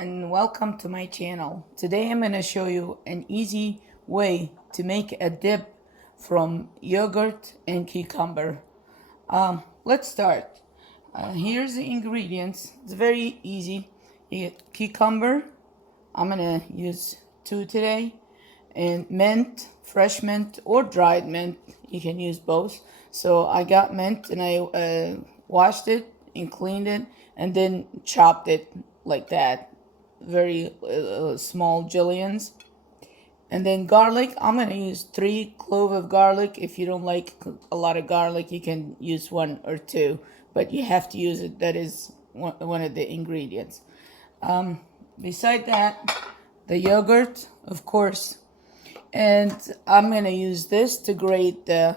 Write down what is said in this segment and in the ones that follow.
and welcome to my channel. Today I'm going to show you an easy way to make a dip from yogurt and cucumber. Let's start. Here's the ingredients. It's very easy. You get cucumber. I'm going to use 2 today. And mint, fresh mint or dried mint. You can use both. So I got mint and I washed it and cleaned it and then chopped it like that, very small juliennes. And then garlic, I'm gonna use 3 cloves of garlic. If you don't like a lot of garlic, you can use 1 or 2, but you have to use it. That is one of the ingredients. Beside that, the yogurt, of course, and I'm gonna use this to grate the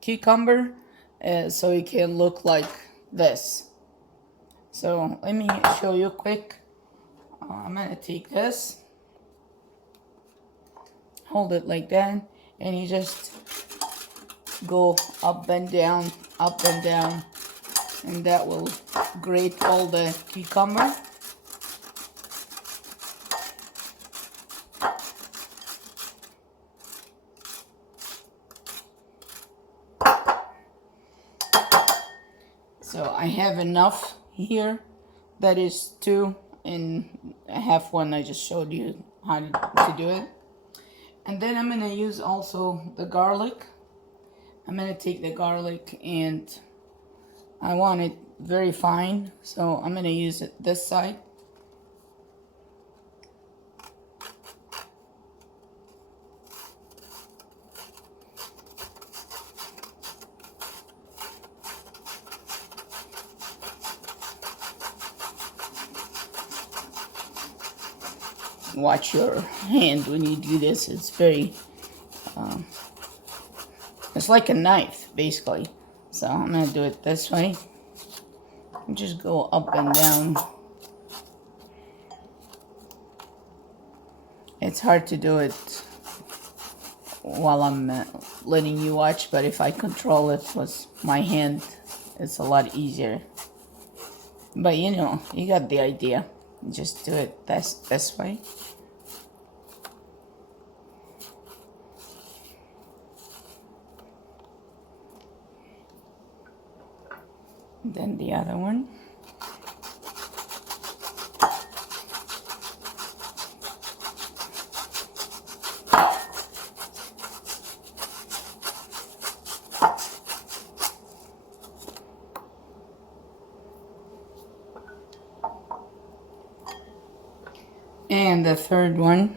cucumber so it can look like this. So let me show you quick. I'm gonna take this, hold it like that, and you just go up and down, and that will grate all the cucumber. So I have enough here. That is 2 and I have 1. I just showed you how to do it. And then I'm going to use also the garlic. I'm going to take the garlic and I want it very fine. So I'm going to use it this side. Watch your hand when you do this. It's very, it's like a knife, basically. So I'm going to do it this way. And just go up and down. It's hard to do it while I'm letting you watch, but if I control it with my hand, it's a lot easier. But you know, you got the idea. Just do it this way. Then the other one. And the third one.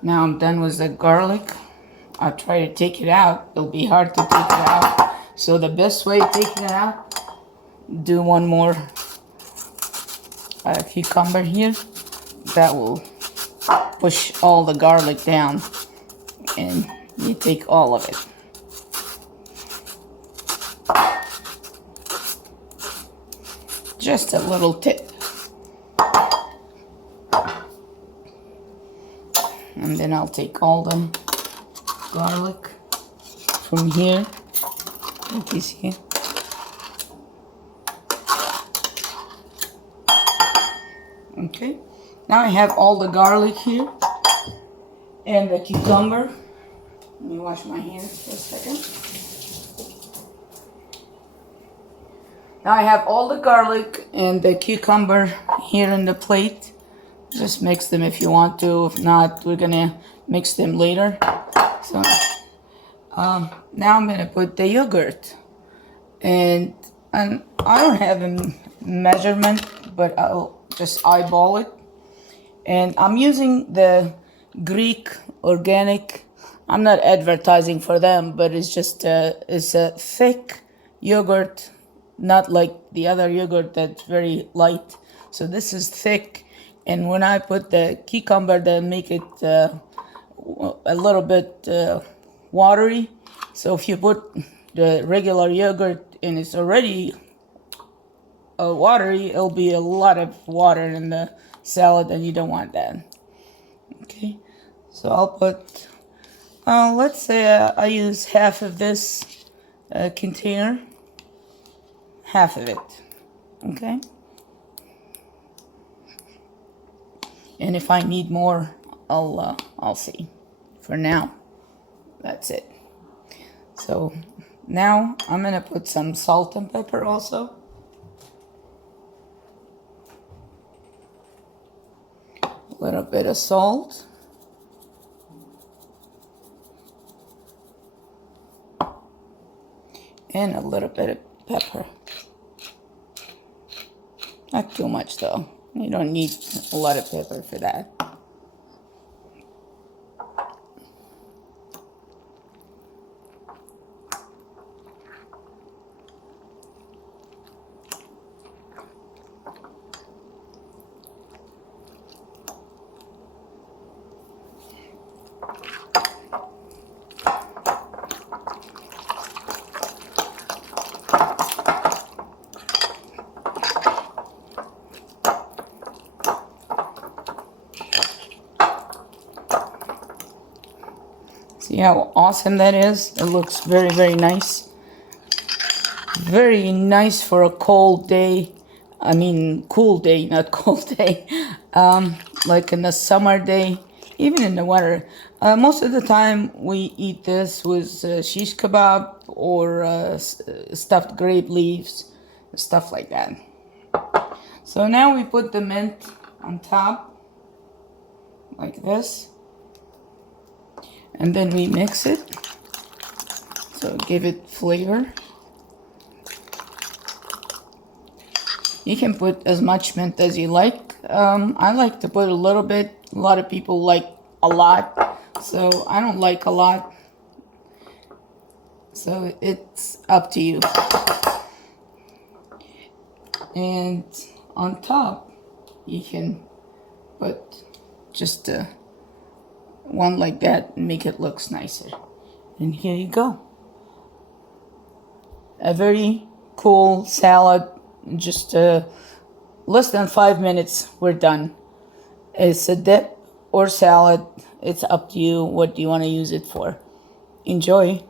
Now I'm done with the garlic. I'll try to take it out. It'll be hard to take it out. So the best way of taking it out, do 1 more cucumber here. That will push all the garlic down and you take all of it. Just a little tip. And then I'll take all the garlic from here, like you see. Okay, now I have all the garlic here and the cucumber. Let me wash my hands for a second. Now I have all the garlic and the cucumber here in the plate. Just mix them if you want to. If not, we're gonna mix them later. So now I'm gonna put the yogurt, and I don't have a measurement, but I'll just eyeball it. And I'm using the Greek organic. I'm not advertising for them, but it's just it's a thick yogurt, not like the other yogurt that's very light. So this is thick. And when I put the cucumber, then make it a little bit watery. So if you put the regular yogurt and it's already watery, it'll be a lot of water in the salad, and you don't want that. Okay, so I'll put, let's say I use half of this container, half of it, okay? And if I need more, I'll see. For now, that's it. So now I'm gonna put some salt and pepper also. A little bit of salt. And a little bit of pepper. Not too much though. You don't need a lot of pepper for that. See how awesome that is? It looks very, very nice. Very nice for a cold day. I mean, cool day, not cold day. Like in the summer day, even in the winter. Most of the time we eat this with shish kebab or stuffed grape leaves, stuff like that. So now we put the mint on top, like this. And then we mix it, so give it flavor. You can put as much mint as you like. I like to put a little bit. A lot of people like a lot, so I don't like a lot. So it's up to you. And on top, you can put just one like that and make it look nicer. And here you go. A very cool salad. Just less than 5 minutes, we're done. It's a dip or salad. It's up to you. What do you want to use it for? Enjoy.